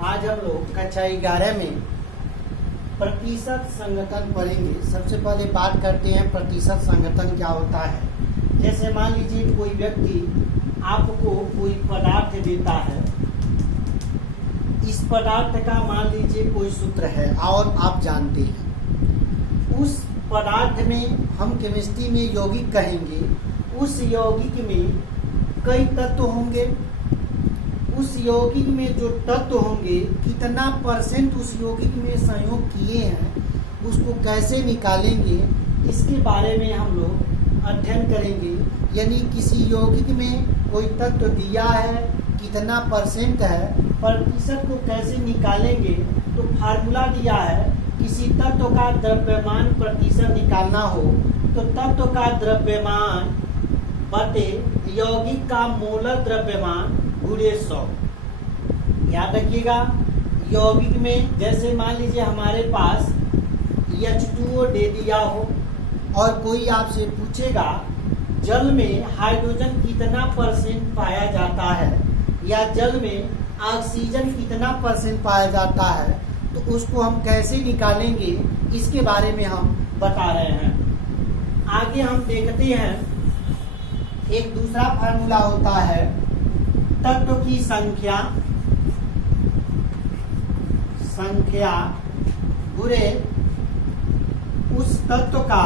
आज हम लोग कक्षा 11 में प्रतिशत संघटन पढ़ेंगे। सबसे पहले बात करते हैं प्रतिशत संघटन क्या होता है। जैसे मान लीजिए कोई व्यक्ति आपको कोई पदार्थ देता है, इस पदार्थ का मान लीजिए कोई सूत्र है और आप जानते हैं। उस पदार्थ में हम केमिस्ट्री में यौगिक कहेंगे। उस यौगिक में कई तत्व होंगे। उस यौगिक में जो तत्व होंगे कितना परसेंट उस यौगिक में संयोग किए हैं उसको कैसे निकालेंगे, इसके बारे में हम लोग अध्ययन करेंगे। यानी किसी यौगिक में कोई तत्व दिया है, कितना परसेंट है, प्रतिशत को कैसे निकालेंगे। तो फार्मूला दिया है, किसी तत्व का द्रव्यमान प्रतिशत निकालना हो तो तत्व का द्रव्यमान बटे यौगिक का मोलर द्रव्यमान गुणे 100। याद रखिएगा, यौगिक में जैसे मान लीजिए हमारे पास H2O दे दिया हो और कोई आपसे पूछेगा जल में हाइड्रोजन कितना परसेंट पाया जाता है या जल में ऑक्सीजन कितना परसेंट पाया जाता है, तो उसको हम कैसे निकालेंगे इसके बारे में हम बता रहे हैं। आगे हम देखते हैं, एक दूसरा फार्मूला होता है तत्व की संख्या गुणे उस तत्व का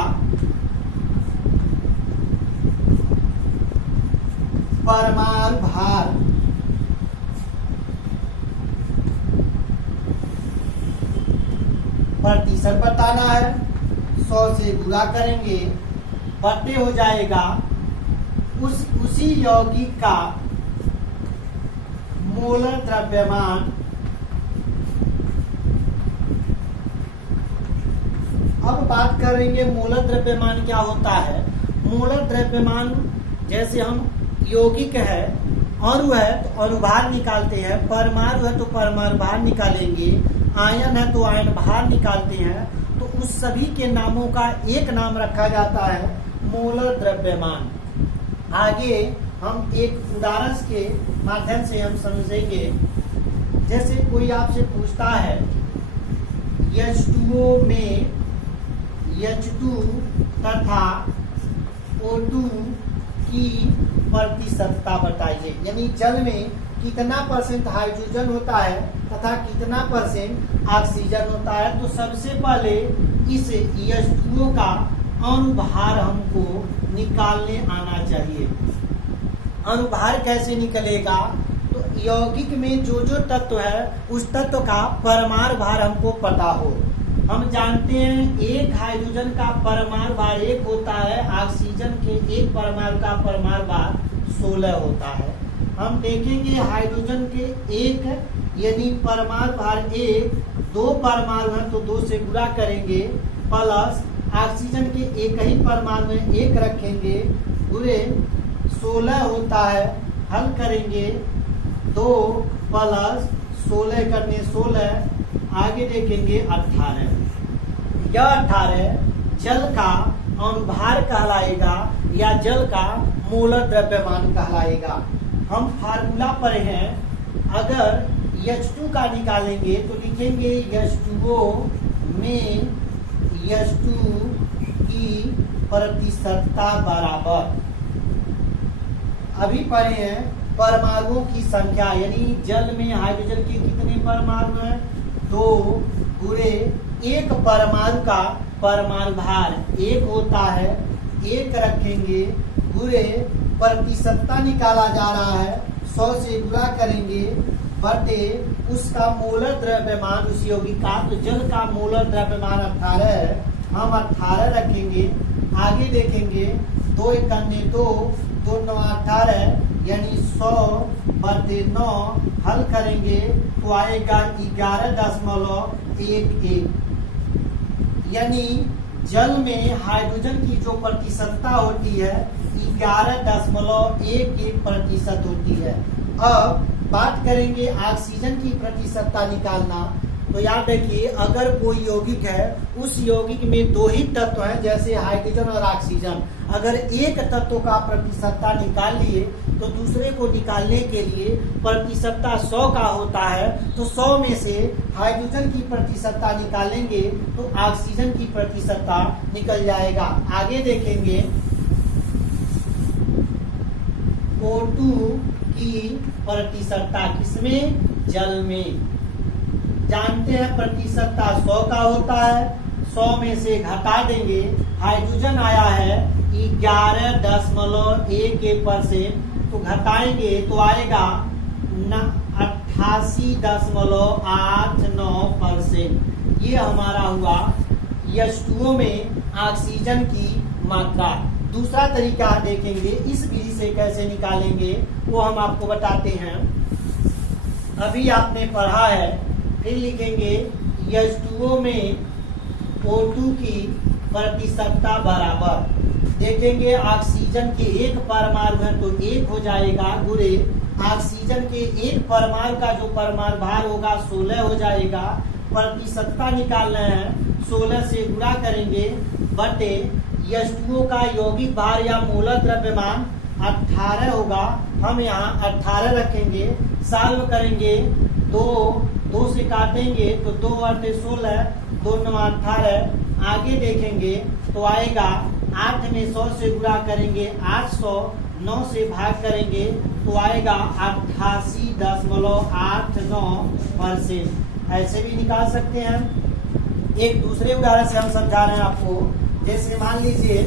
परमाणु भार प्रतिशत बताना है। 100 से गुणा करेंगे, बटे हो जाएगा उसी यौगिक का मोलर द्रव्यमान। अब बात करेंगे मोलर द्रव्यमान क्या होता है। मोलर द्रव्यमान जैसे हम यौगिक है, अणु है तो अणुभार निकालते हैं, परमाणु है तो परमाणु भार निकालेंगे, आयन है तो आयन भार निकालते हैं। तो उस सभी के नामों का एक नाम रखा जाता है मोलर द्रव्यमान। आगे हम एक उदाहरण के माध्यम से हम समझेंगे। जैसे कोई आपसे पूछता है H2O में H2 तथा O2 की प्रतिशतता बताइए। यानी जल में कितना परसेंट हाइड्रोजन होता है तथा कितना परसेंट ऑक्सीजन होता है। तो सबसे पहले इस H2O का अणुभार हमको निकालने आना चाहिए। अणुभार कैसे निकलेगा, तो यौगिक में जो जो तत्व है उस तत्व का परमाणु भार हमको पता हो। हम जानते हैं एक हाइड्रोजन का परमाणु भार 1 होता है, ऑक्सीजन के एक परमाणु का परमाणु भार 16 होता है। हम देखेंगे हाइड्रोजन के एक यानी परमाणु भार 1, 2 परमाणु है तो 2 से गुणा करेंगे, प्लस ऑक्सीजन के एक ही परमाणु में 1 रखेंगे, पूरे 16 होता है। हल करेंगे 2 प्लस 16 करने 16, आगे देखेंगे 18। यह 18 जल का अणुभार कहलाएगा या जल का मोलर द्रव्यमान कहलाएगा। हम फार्मूला पर हैं, अगर H2 का निकालेंगे तो लिखेंगे H2O में H2 की प्रतिशतता बराबर। अभी पढ़े हैं परमाणुओं की संख्या, यानी जल में हाइड्रोजन के कितने परमाणु हैं 2 गुणे एक परमाणु का परमाणु भार 1 होता है, 1 रखेंगे, गुणे प्रतिशतता निकाला जा रहा है, 100 से गुणा करेंगे, बटे उसका मोलर द्रव्यमान उस यौगिक का। तो जल का मोलर द्रव्यमान 18 है, हम 18 रखेंगे। आगे देखेंगे 2 करने 2, 2 9 18 यानी 100 बटे 9, हल करेंगे तो आएगा 11.11। यानी जल में हाइड्रोजन की जो प्रतिशतता होती है 11.11% होती है। अब बात करेंगे ऑक्सीजन की प्रतिशतता निकालना। तो याद रखिए, अगर कोई यौगिक है, उस यौगिक में 2 ही तत्व हैं जैसे हाइड्रोजन और ऑक्सीजन, अगर एक तत्व का प्रतिशतता निकाल लिए तो दूसरे को निकालने के लिए प्रतिशतता 100 का होता है, तो 100 में से हाइड्रोजन की प्रतिशतता निकालेंगे तो ऑक्सीजन की प्रतिशतता निकल जाएगा। आगे देखेंगे O2 की प्रतिशतता किसमें? जल में। जानते हैं प्रतिशतता 100 का होता है, 100 में से घटा देंगे, हाइड्रोजन आया है 11.11%, तो घटाएंगे तो आएगा 88.89%। ये हमारा हुआ H2O में ऑक्सीजन की मात्रा। दूसरा तरीका देखेंगे इस विधि से कैसे निकालेंगे, वो हम आपको बताते हैं। अभी आपने पढ़ा है, फिर लिखेंगे H2O में O2 की प्रतिशतता बराबर, देखेंगे ऑक्सीजन के एक परमाणु है तो 1 हो जाएगा, गुणे ऑक्सीजन के एक परमाणु का जो परमाणु भार होगा 16 हो जाएगा। प्रतिशतता निकालना है, 16 से गुणा करेंगे बटे H2O का यौगिक भार या मोलर द्रव्यमान 18 होगा। हम यहाँ 18 रखेंगे, सॉल्व करेंगे, 2 से काटेंगे तो 2 × 16, 2 × 18। आगे देखेंगे तो आएगा 8 में 100 से गुणा करेंगे 800, 9 से भाग करेंगे तो आएगा 88.89%। ऐसे भी निकाल सकते हैं। एक दूसरे उदाहरण से हम समझा रहे हैं आपको। जैसे मान लीजिए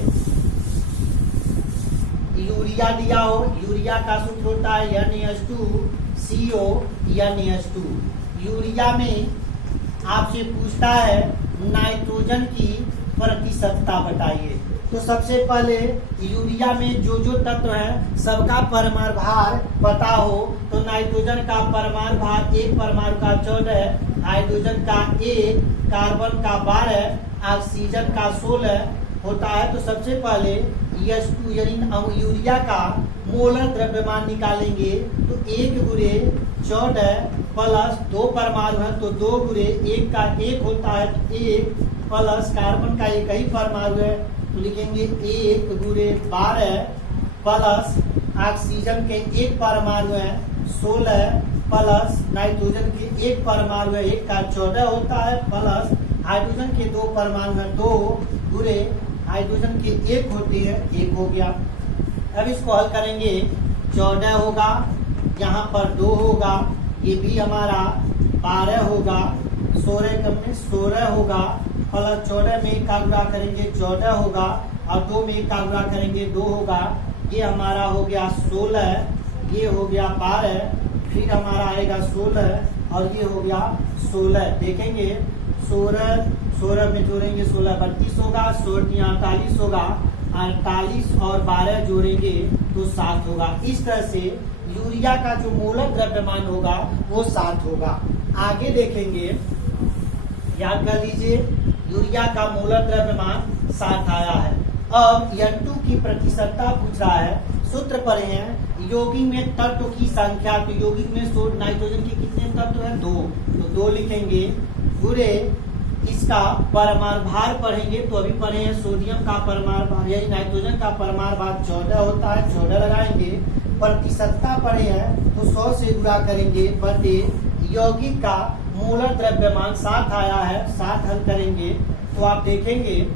यूरिया दिया हो, यूरिया का सूत्र होता है NH2CO NH2। यूरिया में आपसे पूछता है नाइट्रोजन की प्रतिशतता बताइए। तो सबसे पहले यूरिया में जो तत्व है सबका परमाणु भार पता हो, तो नाइट्रोजन का परमाणु भार, एक परमाणु का 14, हाइड्रोजन का 1, कार्बन का 12, ऑक्सीजन का 16 होता है। तो सबसे पहले H2 यानी यूरिया का मोलर द्रव्यमान निकालेंगे, तो 1 × 14 प्लस 2 परमाणु है तो 2 × 1 का 1 होता है, तो 1 प्लस कार्बन का एक ही परमाणु है तो लिखेंगे 1 × 12 प्लस ऑक्सीजन के एक परमाणु है 16 प्लस नाइट्रोजन के एक परमाणु है 1 का 14 होता है, प्लस हाइड्रोजन के 2 परमाणु है 2 × हाइड्रोजन के 1 होती है 1 हो गया। अब इसको हल करेंगे, 14 होगा, यहाँ पर 2 होगा, ये भी हमारा 12 होगा, 16 कम में 16 होगा, प्लस 14 में 1 का गुणा करेंगे 14 होगा, और 2 में 1 का गुणा करेंगे 2 होगा। ये हमारा हो गया 16, ये हो गया 12, फिर हमारा आएगा 16 और ये हो गया 16। देखेंगे 16 में जोड़ेंगे 16 32 होगा, 16 48 होगा, 48 और 12 जोड़ेंगे तो 7 होगा। इस तरह से यूरिया का जो मोलर द्रव्यमान होगा वो 7 होगा। आगे देखेंगे, याद कर लीजिए यूरिया का मोलर द्रव्यमान 7 आया है। अब N2 की प्रतिशतता पूछ रहा है। सूत्र पढ़े हैं, यौगिक में तत्व की संख्या, तो यौगिक में नाइट्रोजन के कितने तत्व है? 2, तो 2 लिखेंगे, गुणे इसका परमाणु भार पढ़ेंगे, तो अभी पढ़े हैं सोडियम का परमाणु भार यानी नाइट्रोजन का परमाणु भार 14 होता है, 14 लगाएंगे। प्रतिशतता पढ़े हैं तो 100 से गुणा करेंगे बटे यौगिक का मोलर द्रव्यमान 7 आया है, 7 हल करेंगे तो आप देखेंगे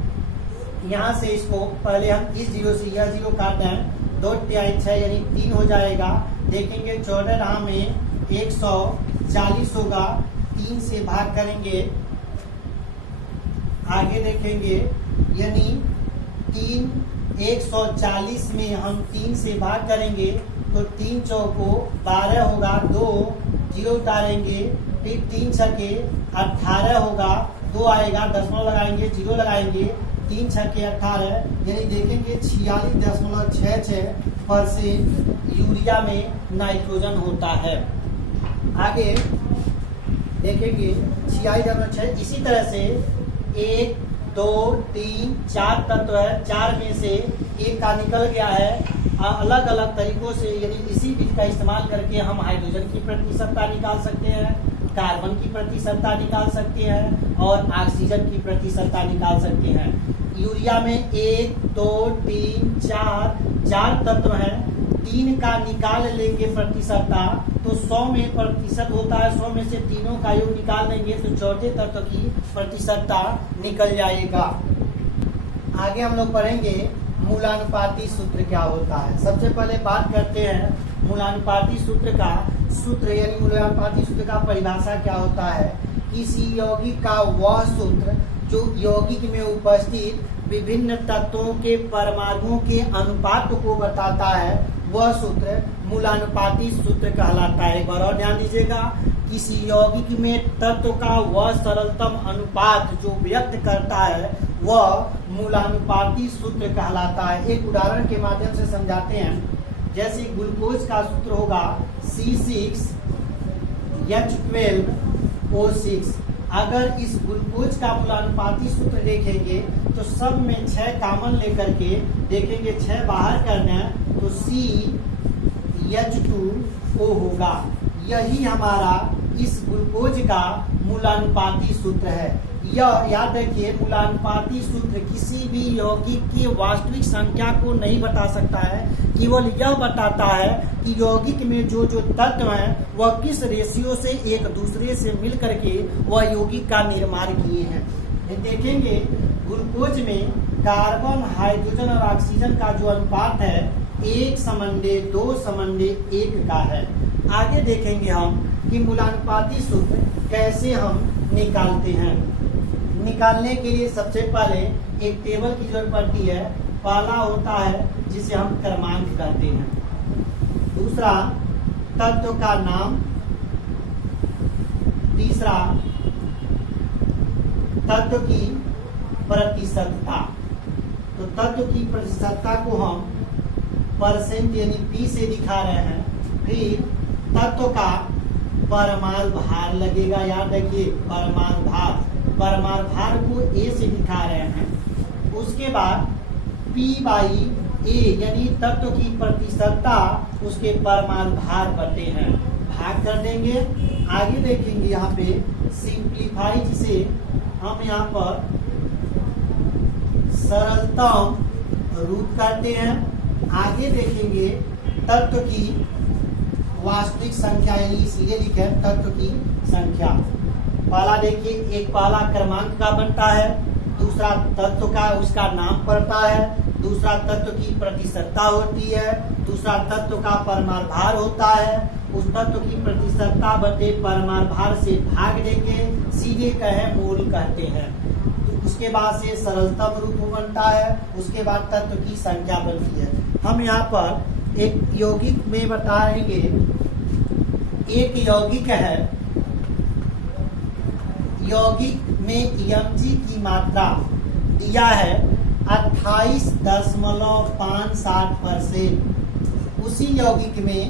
यहाँ से इसको पहले हम इस 0 से यह 0 काट दें, 2 × 6 यानी 3 हो जाएगा। देखेंगे 14 में 140 होगा, 3 से भाग करेंगे। आगे देखेंगे यानी 140 में हम 3 से भाग करेंगे तो 3 चौको 12 होगा, 2 0 उतारेंगे, फिर 3 छके 18 होगा, 2 आएगा, दशमलव लगाएंगे, 0 लगाएंगे, 3 छके 18 यानी देखेंगे 46.66% यूरिया में नाइट्रोजन होता है। आगे देखेंगे 46.6। इसी तरह से 1 2 3 4 तत्व है, 4 में से 1 का निकल गया है। अलग अलग तरीकों से यानी इसी विधि का इस्तेमाल करके हम हाइड्रोजन की प्रतिशतता निकाल सकते हैं, कार्बन की प्रतिशतता निकाल सकते हैं और ऑक्सीजन की प्रतिशतता निकाल सकते हैं। यूरिया में 1 2 3 4 तत्व हैं, 3 का निकाल लेंगे प्रतिशतता तो 100 में प्रतिशत होता है, 100 में से तीनों का योग निकाल देंगे तो चौथे तत्व की प्रतिशतता निकल जाएगा। आगे हम लोग पढ़ेंगे मूलानुपाती सूत्र क्या होता है। सबसे पहले बात करते हैं मूलानुपाती सूत्र का। सूत्र यानी मूलानुपाती सूत्र का परिभाषा क्या होता है। किसी यौगिक का वह सूत्र जो यौगिक में उपस्थित विभिन्न तत्वों के परमाणुओं के अनुपात को बताता है, वह सूत्र मूलानुपाती सूत्र कहलाता है। एक बार और ध्यान दीजिएगा, किसी यौगिक में तत्व का वह सरलतम अनुपात जो व्यक्त करता है वह मूलानुपाती सूत्र कहलाता है। एक उदाहरण के माध्यम से समझाते हैं। जैसे ग्लूकोज का सूत्र होगा C6H12O6। अगर इस ग्लूकोज का मूलानुपाती सूत्र देखेंगे तो सब में 6 कॉमन लेकर के देखेंगे, 6 बाहर करना है तो CH2O होगा। यही हमारा इस ग्लूकोज का मूलानुपाती सूत्र है। यह याद रखिए, मूलानुपाती सूत्र किसी भी यौगिक की वास्तविक संख्या को नहीं बता सकता है, केवल यह बताता है कि यौगिक में जो जो तत्व हैं वह किस रेशियो से एक दूसरे से मिल करके वह यौगिक का निर्माण किए हैं। देखेंगे ग्लूकोज में कार्बन, हाइड्रोजन और ऑक्सीजन का जो अनुपात है 1:2:1 का है। आगे देखेंगे हम कि मूलानुपाती सूत्र कैसे हम निकालते हैं। निकालने के लिए सबसे पहले एक टेबल की जरूरत पड़ती है। पहला होता है जिसे हम क्रमांक कहते हैं, दूसरा तत्व का नाम, तीसरा तत्व की प्रतिशतता। तो तत्व की प्रतिशतता को हम परसेंट यानी P से दिखा रहे हैं। फिर तत्व का परमाणु भार लगेगा, याद रखिए परमाणु भार को A से दिखा रहे हैं। उसके बाद P/A यानी तत्व की प्रतिशतता उसके परमाणु भार बटे हैं, भाग कर देंगे। आगे देखेंगे यहाँ पे सिंप्लीफाई, जिसे हम यहाँ पर सरलतम रूप करते हैं। आगे देखेंगे तत्व की वास्तविक संख्या, यानी इसलिए लिखे तत्व की संख्या। पहला देखिए, एक पहला क्रमांक का बनता है, दूसरा तत्व का उसका नाम पड़ता है, दूसरा तत्व की प्रतिशतता होती है, दूसरा तत्व का परमाणु भार होता है। उस तत्व की प्रतिशतता बटे परमाणु भार से भाग देंगे, सीधे कहे मोल कहते हैं। तो उसके बाद से सरलतम रूप बनता है, उसके बाद तत्व की संख्या बनती है। हम यहाँ पर एक यौगिक में बताएंगे। एक यौगिक है, यौगिक में Mg की मात्रा दिया है 28.57%। उसी यौगिक में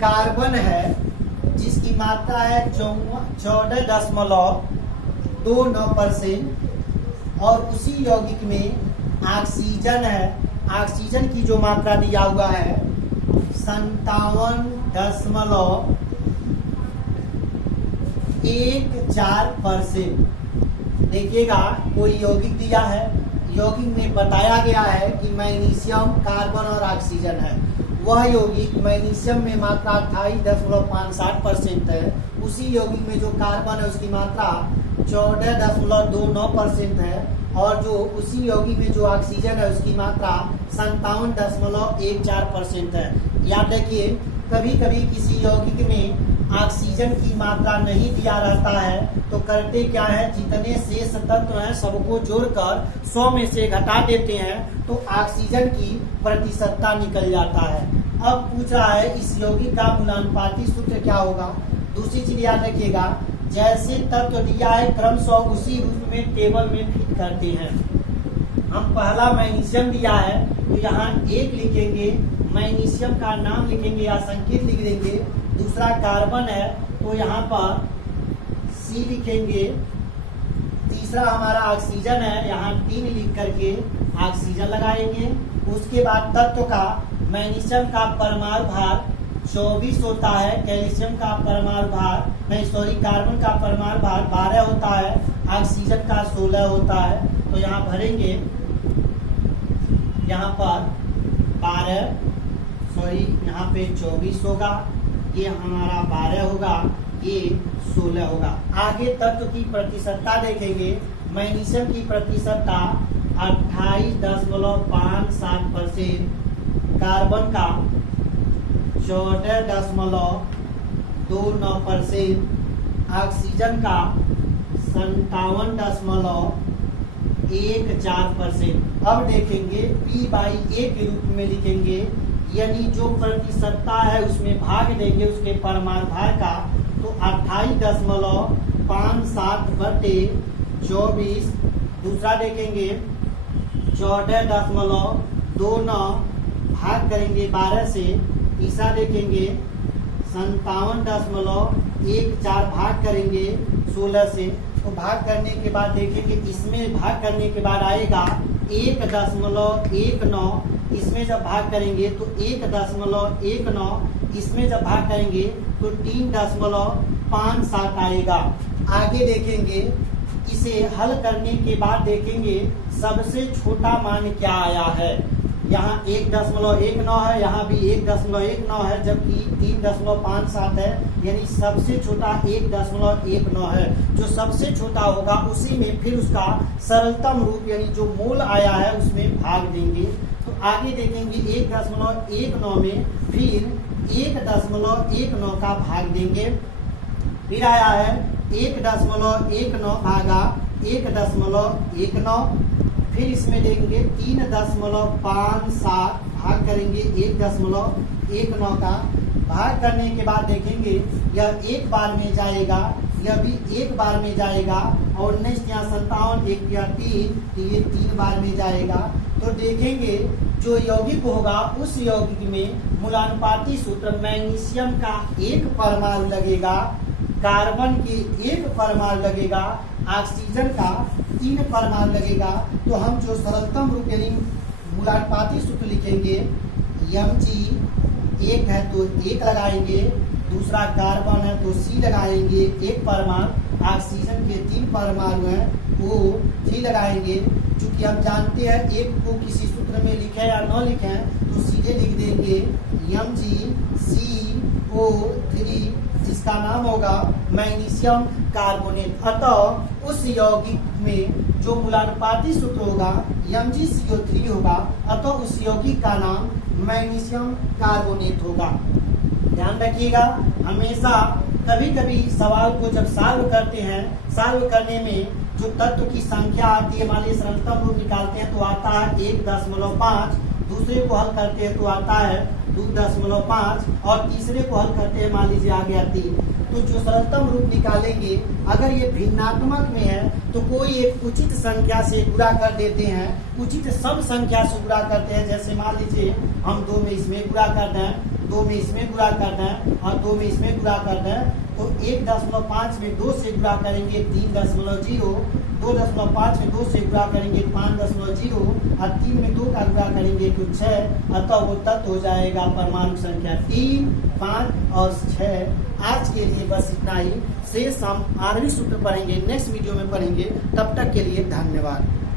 कार्बन है जिसकी मात्रा है 14.29%। और उसी यौगिक में ऑक्सीजन है, ऑक्सीजन की जो मात्रा दिया हुआ है 57.14%। देखिएगा, कोई यौगिक दिया है, यौगिक में बताया गया है कि मैग्नीशियम, कार्बन और ऑक्सीजन है। वह यौगिक मैग्नीशियम में मात्रा 28.57% है। उसी यौगिक में जो कार्बन है उसकी मात्रा 14.29% है। और जो उसी यौगिक में जो ऑक्सीजन है उसकी मात्रा 57.14% है। याद रखिए, कभी कभी किसी यौगिक में ऑक्सीजन की मात्रा नहीं दिया रहता है तो करते क्या है, जितने शेष तत्व हैं सबको जोड़कर 100 में से घटा देते हैं तो ऑक्सीजन की प्रतिशतता निकल जाता है। अब पूछ रहा है इस यौगिक का मूलानुपाती सूत्र क्या होगा। दूसरी चीज याद रखिएगा, जैसे तत्व दिया है क्रमशः उसी रूप में टेबल में फिट करते हैं। हम पहला मैग्नीशियम दिया है तो यहाँ 1 लिखेंगे, मैग्नीशियम का नाम लिखेंगे या संकेत लिख देंगे। दूसरा कार्बन है तो यहाँ पर C लिखेंगे। तीसरा हमारा ऑक्सीजन है, यहाँ 3 लिख करके ऑक्सीजन लगाएंगे। उसके बाद तत्व का मैग्नीशियम का परमाणु भार 24 होता है, कैल्शियम का परमाणु भार कार्बन का परमाणु भार 12 होता है, ऑक्सीजन का 16 होता है। तो यहाँ भरेंगे, यहाँ पर 12 सॉरी यहाँ पे 24 होगा, ये हमारा 12 होगा, ये 16 होगा। आगे तत्व की प्रतिशतता देखेंगे। मैग्नीशियम की प्रतिशतता 28.57%, कार्बन का 14.29%, ऑक्सीजन का 57.14%। अब देखेंगे P/A के रूप में लिखेंगे, यानी जो प्रतिशतता है उसमें भाग देंगे उसके परमाणु भार का, तो 28.57/24। दूसरा देखेंगे 14.29 भाग करेंगे 12 से। तीसरा देखेंगे 57.14 भाग करेंगे 16 से। तो भाग करने के बाद देखेंगे, इसमें भाग करने के बाद आएगा 1.19, इसमें जब भाग करेंगे तो 1.19, इसमें जब भाग करेंगे तो 3.57 आएगा। आगे देखेंगे, इसे हल करने के बाद देखेंगे सबसे छोटा मान क्या आया है। यहाँ 1.19 है, यहाँ भी 1.19 है, जबकि 3.57 है, यानी सबसे छोटा 1.19 है। जो सबसे छोटा होगा उसी में फिर उसका सरलतम रूप यानी जो मोल आया है उसमें भाग देंगे। तो आगे देखेंगे 1.19 में फिर 1.19 का भाग देंगे। फिर आया है 1.19 भागा 1.19, फिर इसमें देंगे 3.57 भाग करेंगे 1.19 का। भाग करने के बाद देखेंगे यह एक बार में जाएगा, यह भी एक बार में जाएगा, और 19 या 57 1 या 3, तो ये 3 बार में जाएगा। तो देखेंगे जो यौगिक होगा उस यौगिक में मूलानुपाती सूत्र मैग्नीशियम का 1 परमाणु लगेगा, कार्बन की 1 परमाणु लगेगा, ऑक्सीजन का 3 परमाणु लगेगा। तो हम जो सरलतम रूप यानी मूलानुपाती सूत्र लिखेंगे, Mg 1 है तो 1 लगाएंगे, दूसरा कार्बन है तो C लगाएंगे 1 परमाणु, ऑक्सीजन के 3 परमाणु हैं वो 3 लगाएंगे। चूंकि हम जानते हैं 1 को किसी सूत्र में लिखे या न लिखे तो सीधे लिख देंगे MgCO3, जिसका नाम होगा मैग्नीशियम कार्बोनेट। अतः उस यौगिक में जो मूलानुपाती सूत्र होगा MgCO3 होगा, अतः उस यौगिक का नाम मैग्नीशियम कार्बोनेट होगा। ध्यान रखिएगा, हमेशा कभी कभी सवाल को जब सॉल्व करते हैं, सॉल्व करने में जो तत्व की संख्या आती है, मान लीजिए सरलतम रूप निकालते हैं तो आता है 1.5, दूसरे को हल करते हैं तो आता है 2.5, और तीसरे को हल करते हैं मान लीजिए आ गया 3। तो जो सरलतम रूप निकालेंगे अगर ये भिन्नात्मक में है तो कोई एक उचित संख्या से गुणा कर देते हैं, उचित सम संख्या से गुणा करते हैं। जैसे मान लीजिए हम 2 में इसमें गुणा कर दें, 2 में इसमें गुणा कर दें और 2 में इसमें गुणा कर दें, तो 1.5 में 2 से गुणा करेंगे 3.0, 2.5 में 2 से गुणा करेंगे 5.0, और 3 में 2 का गुणा करेंगे तो 6। अतः वो तत्व हो जाएगा परमाणु संख्या 3, 5 और 6। आज के लिए बस इतना ही। शेष हम 8वीं सूत्र पढ़ेंगे, नेक्स्ट वीडियो में पढ़ेंगे। तब तक के लिए धन्यवाद।